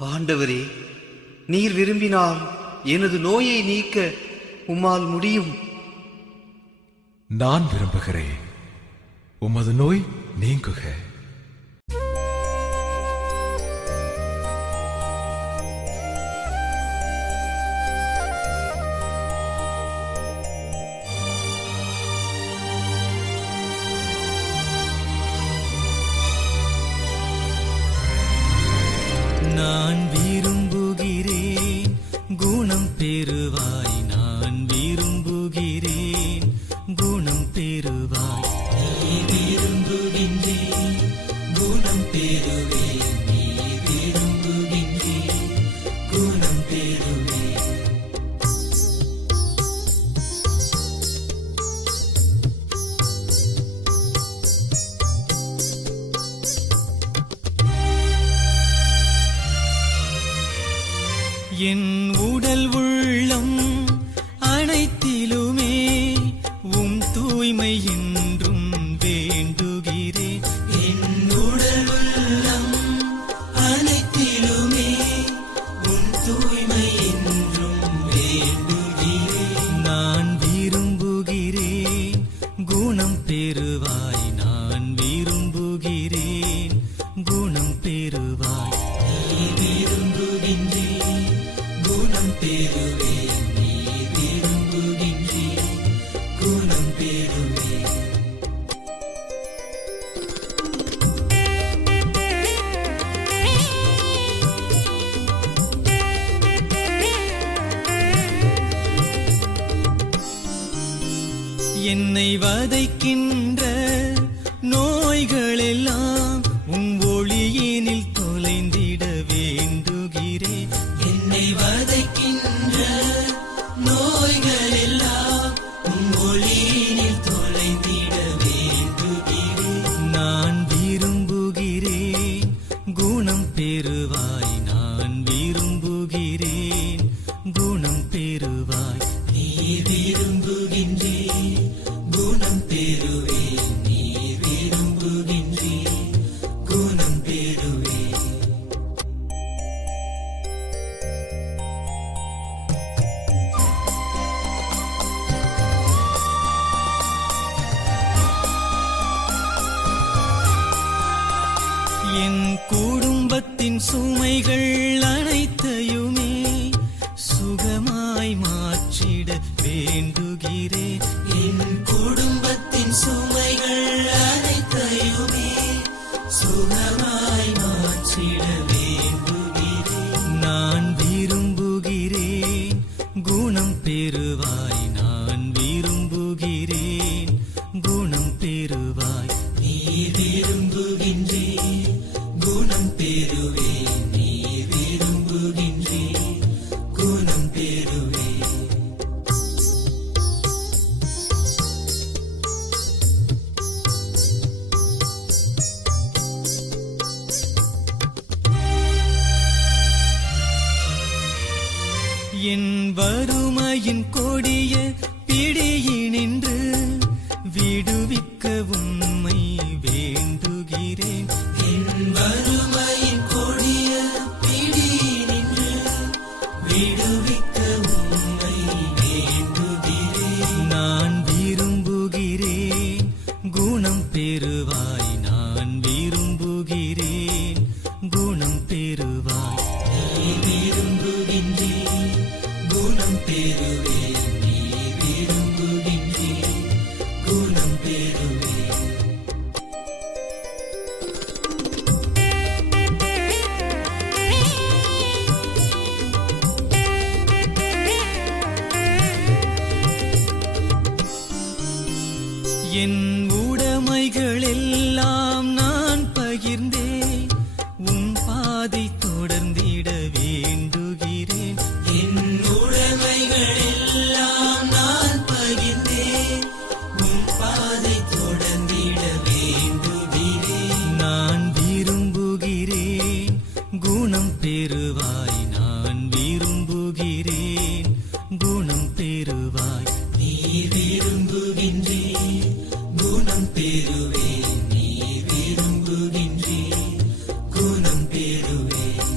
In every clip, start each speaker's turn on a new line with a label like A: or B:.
A: ஆண்டவரே நீர் விரும்பினால் எனது நோயை நீக்க உம்மால் முடியும்.
B: நான் விரும்புகிறேன். உமது நோய் நீங்குக.
C: பெறுவாய் நான் விரும்புகிறேன். குணம் பெறுவாய். நீ விரும்புகின்றேன். குணம் பெறுவேன். நீ விரும்புகின்றேன். குணம் பெறுவேன். என் உடல் உள்ளம் பெறுவேன் நீ விரும்புகின்றேன் குணம் பெறுவேன் என்னை வதைக்கின்ற நோய்களெல்லாம் உம் என் குடும்பத்தின் சுமைகள் அனைத்தையுமே சுகமாய் மாற்றிட வேண்டுகிறேன். என் குடும்பத்தின் சுமைகள் என் வறுமையின் கொடிய விரும்புகின்றே குணம் பெறுவேன் நீ விரும்புகின்றே குணம் பெறுவேன்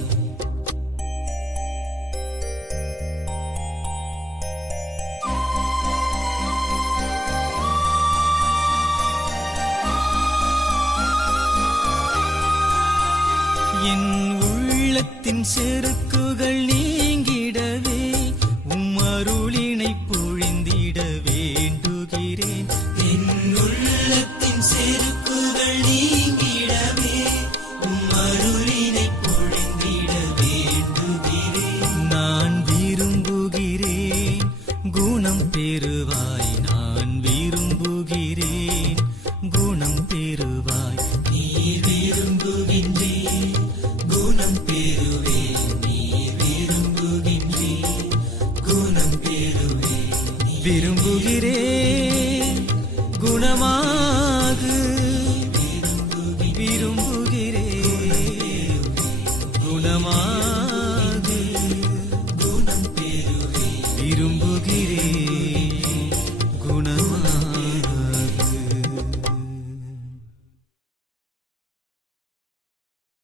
C: செருக்குகள் நீ விரும்புகிறேன். குணமாக